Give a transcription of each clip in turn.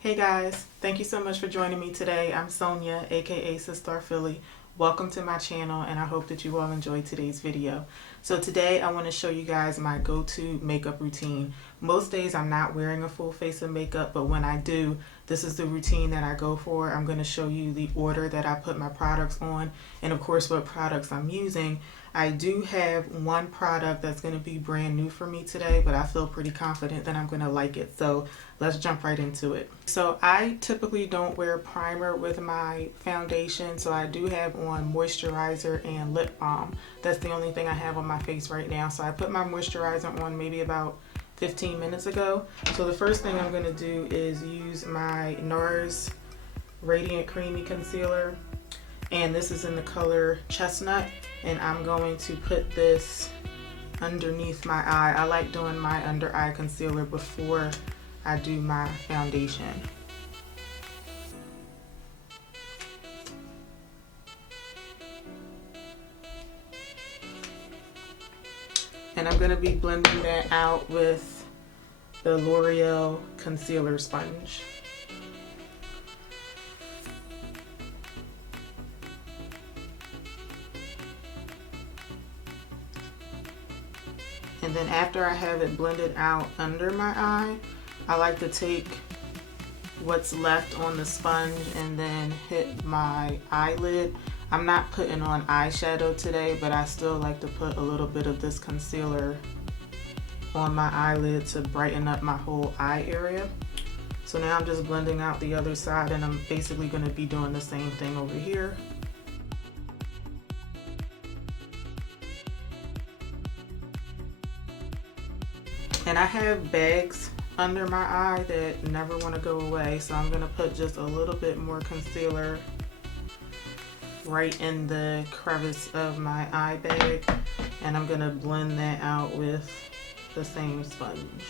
Hey guys, thank you so much for joining me today. I'm Sonia, aka Sister Philly. Welcome to my channel and I hope that you all enjoyed today's video. So today I want to show you guys my go-to makeup routine. Most days I'm not wearing a full face of makeup, but when I do, this is the routine that I go for. I'm going to show you the order that I put my products on and of course what products I'm using. I do have one product that's going to be brand new for me today, but I feel pretty confident that I'm going to like it. So let's jump right into it. So I typically don't wear primer with my foundation, so I do have on moisturizer and lip balm. That's the only thing I have on my face right now. So I put my moisturizer on maybe about 15 minutes ago. So the first thing I'm going to do is use my NARS Radiant Creamy Concealer, and this is in the color Chestnut, and I'm going to put this underneath my eye. I like doing my under eye concealer before I do my foundation. And I'm going to be blending that out with the L'Oreal concealer sponge. And then after I have it blended out under my eye, I like to take what's left on the sponge and then hit my eyelid. I'm not putting on eyeshadow today, but I still like to put a little bit of this concealer on my eyelid to brighten up my whole eye area. So now I'm just blending out the other side, and I'm basically going to be doing the same thing over here. And I have bags under my eye that never want to go away, so I'm going to put just a little bit more concealer right in the crevice of my eye bag, and I'm going to blend that out with the same sponge.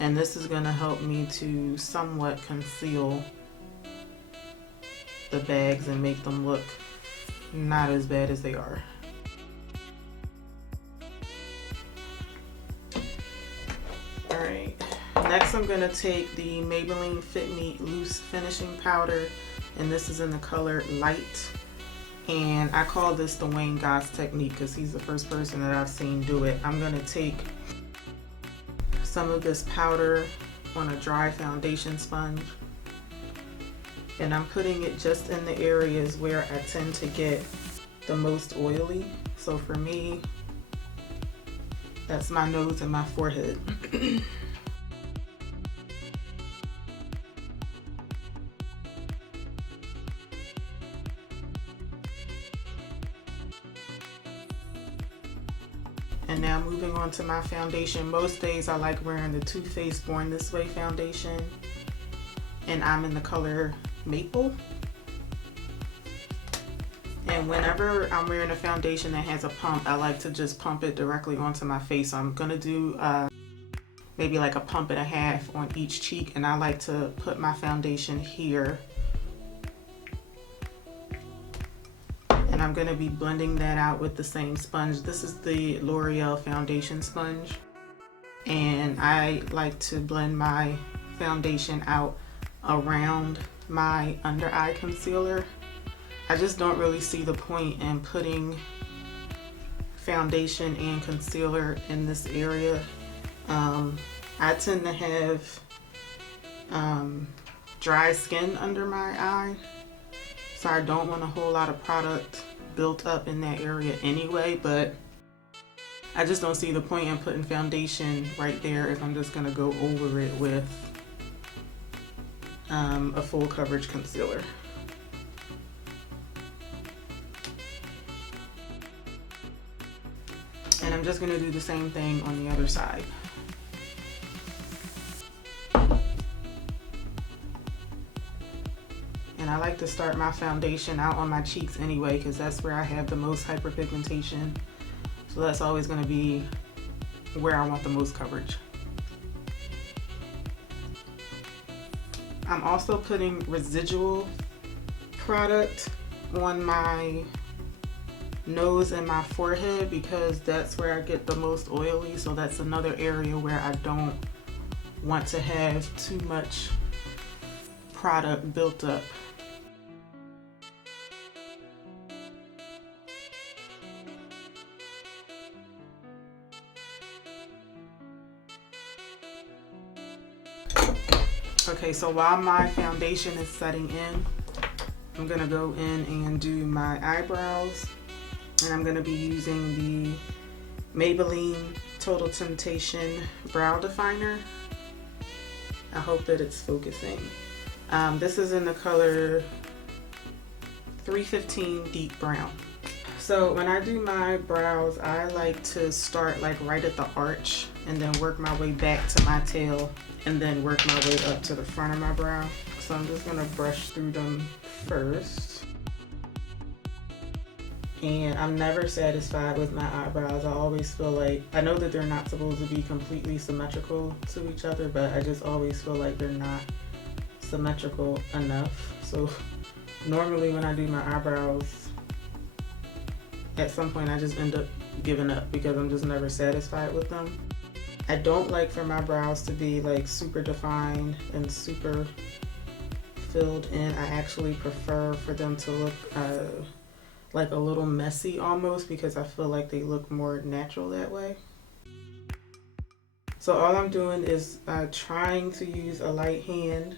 And this is going to help me to somewhat conceal the bags and make them look not as bad as they are. Alright, next I'm going to take the Maybelline Fit Me Loose Finishing Powder, and this is in the color Light. And I call this the Wayne Goss technique because he's the first person that I've seen do it. I'm going to take some of this powder on a dry foundation sponge, and I'm putting it just in the areas where I tend to get the most oily. So for me, that's my nose and my forehead. And now moving on to my foundation. Most days I like wearing the Too Faced Born This Way foundation, and I'm in the color Maple. And whenever I'm wearing a foundation that has a pump, I like to just pump it directly onto my face. So I'm going to do maybe like a pump and a half on each cheek, and I like to put my foundation here. And I'm going to be blending that out with the same sponge. This is the L'Oreal foundation sponge, and I like to blend my foundation out around my under eye concealer. I just don't really see the point in putting foundation and concealer in this area. I tend to have dry skin under my eye, so I don't want a whole lot of product built up in that area anyway, but I just don't see the point in putting foundation right there if I'm just going to go over it with a full coverage concealer. And I'm just going to do the same thing on the other side. And I like to start my foundation out on my cheeks anyway, because that's where I have the most hyperpigmentation. So that's always going to be where I want the most coverage. I'm also putting residual product on my nose and my forehead because that's where I get the most oily. So that's another area where I don't want to have too much product built up. Okay, so while my foundation is setting in, I'm gonna go in and do my eyebrows, and I'm gonna be using the Maybelline Total Temptation Brow Definer. I hope that it's focusing. This is in the color 315 Deep Brown. So when I do my brows, I like to start like right at the arch and then work my way back to my tail and then work my way up to the front of my brow. So I'm just gonna brush through them first. And I'm never satisfied with my eyebrows. I always feel like, I know that they're not supposed to be completely symmetrical to each other, but I just always feel like they're not symmetrical enough. So normally when I do my eyebrows, at some point I just end up giving up because I'm just never satisfied with them. I don't like for my brows to be like super defined and super filled in. I actually prefer for them to look like a little messy almost, because I feel like they look more natural that way. So all I'm doing is trying to use a light hand,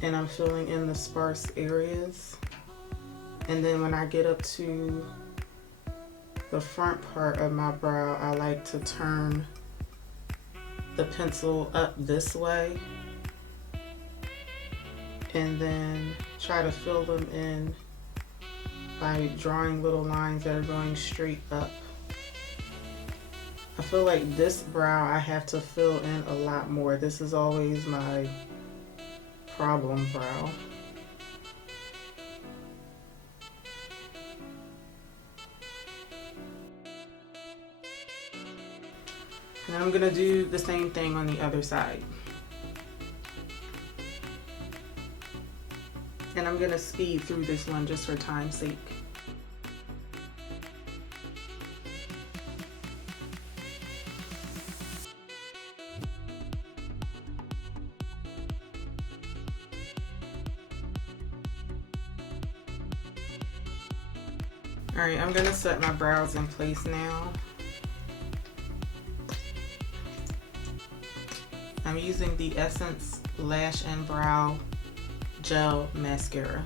and I'm filling in the sparse areas. And then when I get up to the front part of my brow, I like to turn the pencil up this way and then try to fill them in by drawing little lines that are going straight up. I feel like this brow I have to fill in a lot more. This is always my problem brow. And I'm gonna do the same thing on the other side. And I'm gonna speed through this one just for time's sake. All right, I'm gonna set my brows in place now. I'm using the Essence Lash and Brow Gel Mascara.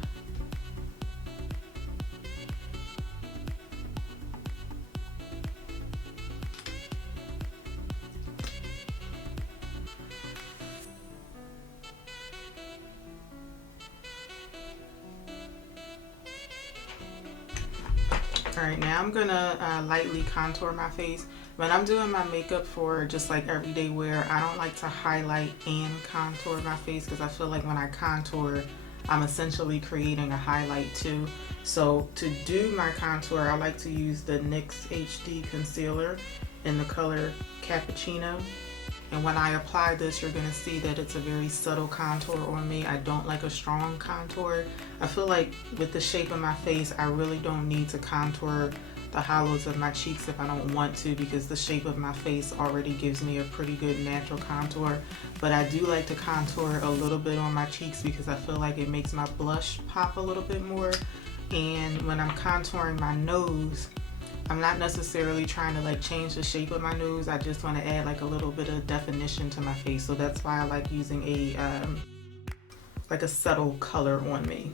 Alright, now I'm gonna lightly contour my face. When I'm doing my makeup for just like everyday wear, I don't like to highlight and contour my face because I feel like when I contour, I'm essentially creating a highlight too. So to do my contour, I like to use the NYX HD Concealer in the color Cappuccino. And when I apply this, you're gonna see that it's a very subtle contour on me. I don't like a strong contour. I feel like with the shape of my face, I really don't need to contour the hollows of my cheeks if I don't want to, because the shape of my face already gives me a pretty good natural contour. But I do like to contour a little bit on my cheeks because I feel like it makes my blush pop a little bit more. And when I'm contouring my nose, I'm not necessarily trying to like change the shape of my nose. I just want to add like a little bit of definition to my face. So that's why I like using a like a subtle color on me.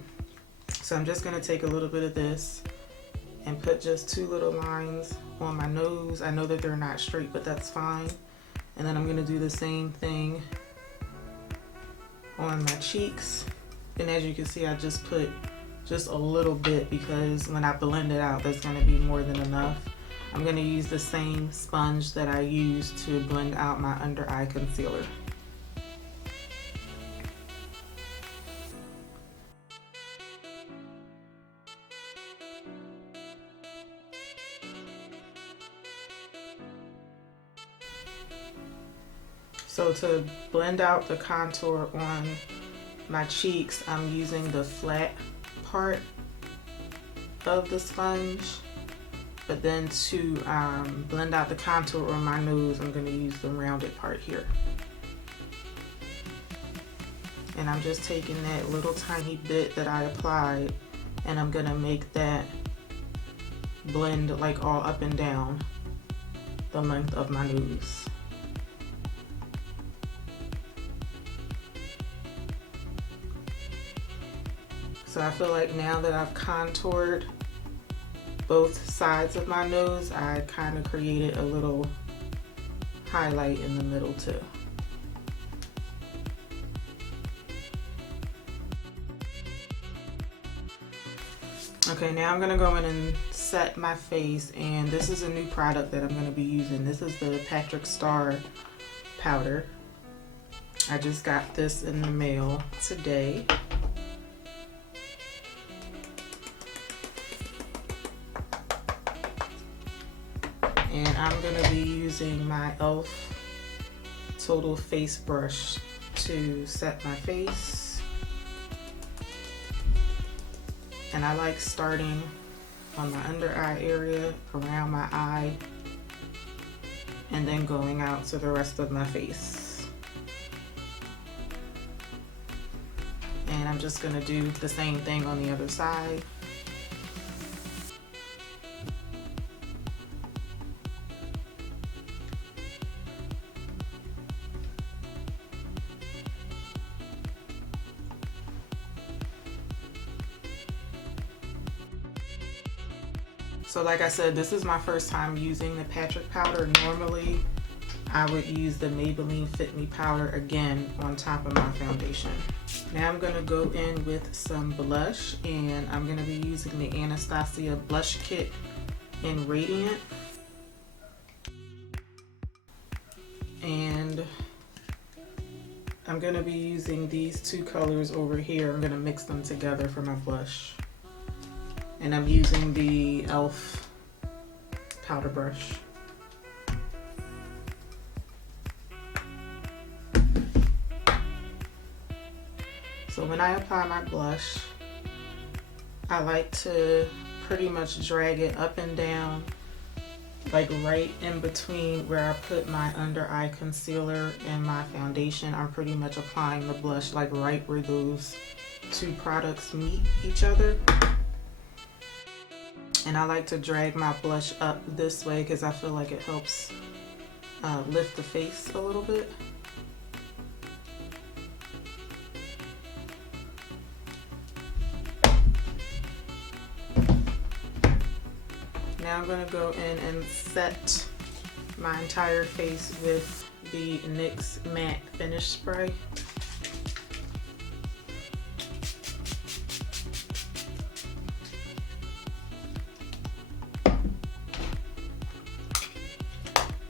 So I'm just gonna take a little bit of this and put just two little lines on my nose. I know that they're not straight, but that's fine. And then I'm gonna do the same thing on my cheeks. And as you can see, I just put just a little bit because when I blend it out, that's gonna be more than enough. I'm gonna use the same sponge that I used to blend out my under eye concealer. So to blend out the contour on my cheeks, I'm using the flat part of the sponge, but then to blend out the contour on my nose, I'm going to use the rounded part here. And I'm just taking that little tiny bit that I applied, and I'm gonna make that blend like all up and down the length of my nose. So I feel like now that I've contoured both sides of my nose, I kind of created a little highlight in the middle too. Okay, now I'm gonna go in and set my face, and this is a new product that I'm gonna be using. This is the Patrick Star powder. I just got this in the mail today. And I'm gonna be using my e.l.f. Total Face Brush to set my face. And I like starting on my under eye area, around my eye, and then going out to the rest of my face. And I'm just gonna do the same thing on the other side. So like I said, this is my first time using the Patrick powder. Normally, I would use the Maybelline Fit Me powder again on top of my foundation. Now I'm gonna go in with some blush, and I'm gonna be using the Anastasia Blush Kit in Radiant. And I'm gonna be using these two colors over here. I'm gonna mix them together for my blush. And I'm using the e.l.f. powder brush. So when I apply my blush, I like to pretty much drag it up and down, like right in between where I put my under eye concealer and my foundation. I'm pretty much applying the blush like right where those two products meet each other. And I like to drag my blush up this way because I feel like it helps lift the face a little bit. Now I'm going to go in and set my entire face with the NYX Matte Finish Spray.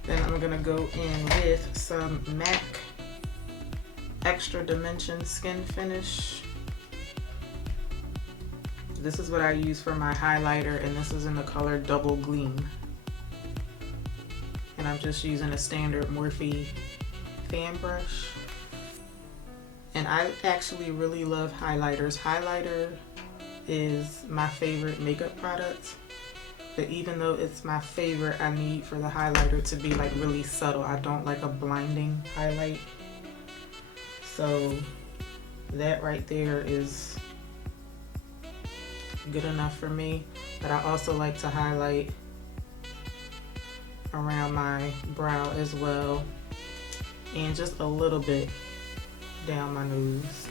Then I'm going to go in with some MAC Extra Dimension Skin Finish. This is what I use for my highlighter, and this is in the color Double Gleam. And I'm just using a standard Morphe fan brush. And I actually really love highlighters. Highlighter is my favorite makeup product. But even though it's my favorite, I need for the highlighter to be like really subtle. I don't like a blinding highlight. So that right there is good enough for me. But I also like to highlight around my brow as well, and just a little bit down my nose.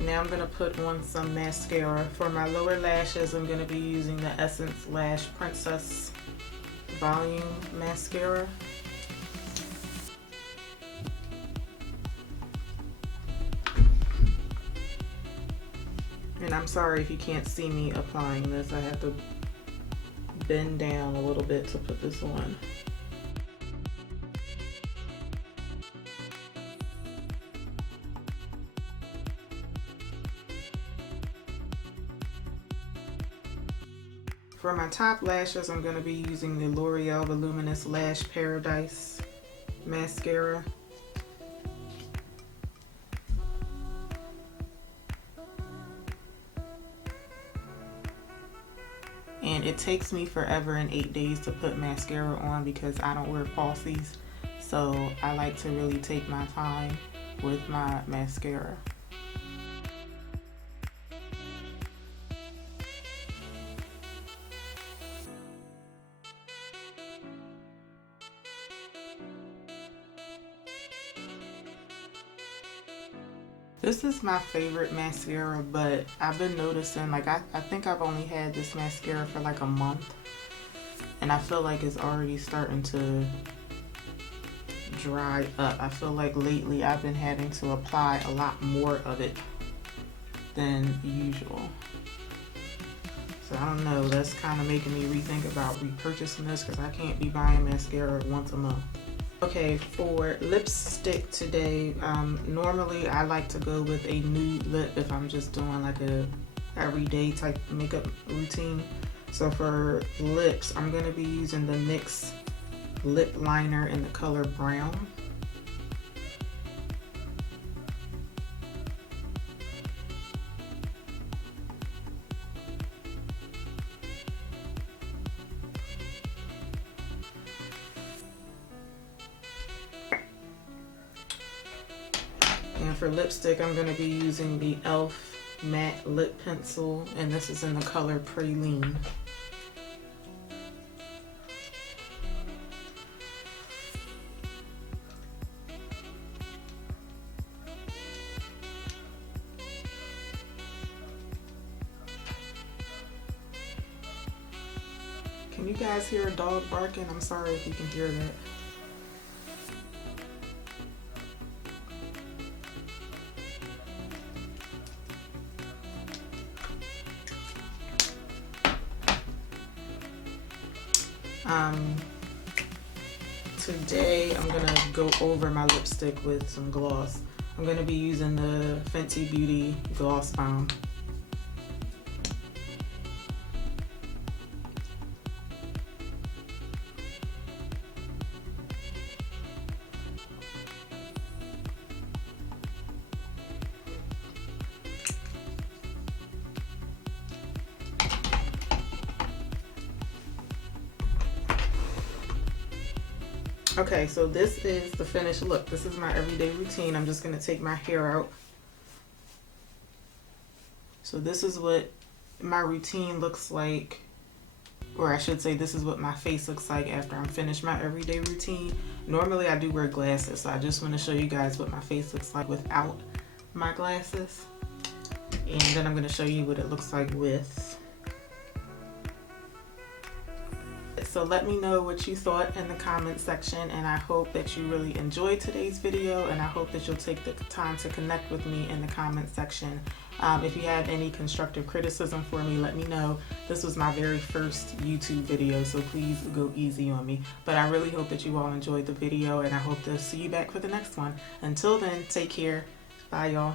Now I'm going to put on some mascara. For my lower lashes, I'm going to be using the Essence Lash Princess Volume Mascara. And I'm sorry if you can't see me applying this. I have to bend down a little bit to put this on. For my top lashes, I'm going to be using the L'Oreal Voluminous Lash Paradise Mascara. And it takes me forever and 8 days to put mascara on because I don't wear falsies. So I like to really take my time with my mascara. This is my favorite mascara, but I've been noticing, like, I think I've only had this mascara for like a month, and I feel like it's already starting to dry up. I feel like lately I've been having to apply a lot more of it than usual. So I don't know, that's kind of making me rethink about repurchasing this because I can't be buying mascara once a month. Okay, for lipstick today, normally I like to go with a nude lip if I'm just doing like a everyday type makeup routine. So for lips, I'm going to be using the NYX lip liner in the color brown. And for lipstick, I'm going to be using the e.l.f. matte lip pencil, and this is in the color Praline. Can you guys hear a dog barking? I'm sorry if you can hear that. Today I'm gonna go over my lipstick with some gloss. I'm gonna be using the Fenty Beauty Gloss Bomb. Okay, so this is the finished look. This is my everyday routine. I'm just going to take my hair out. So this is what my routine looks like, or I should say this is what my face looks like after I'm finished my everyday routine. Normally I do wear glasses, so I just want to show you guys what my face looks like without my glasses. And then I'm going to show you what it looks like with. So let me know what you thought in the comment section, and I hope that you really enjoyed today's video, and I hope that you'll take the time to connect with me in the comment section. If you have any constructive criticism for me, let me know. This was my very first YouTube video, so please go easy on me. But I really hope that you all enjoyed the video, and I hope to see you back for the next one. Until then, take care. Bye, y'all.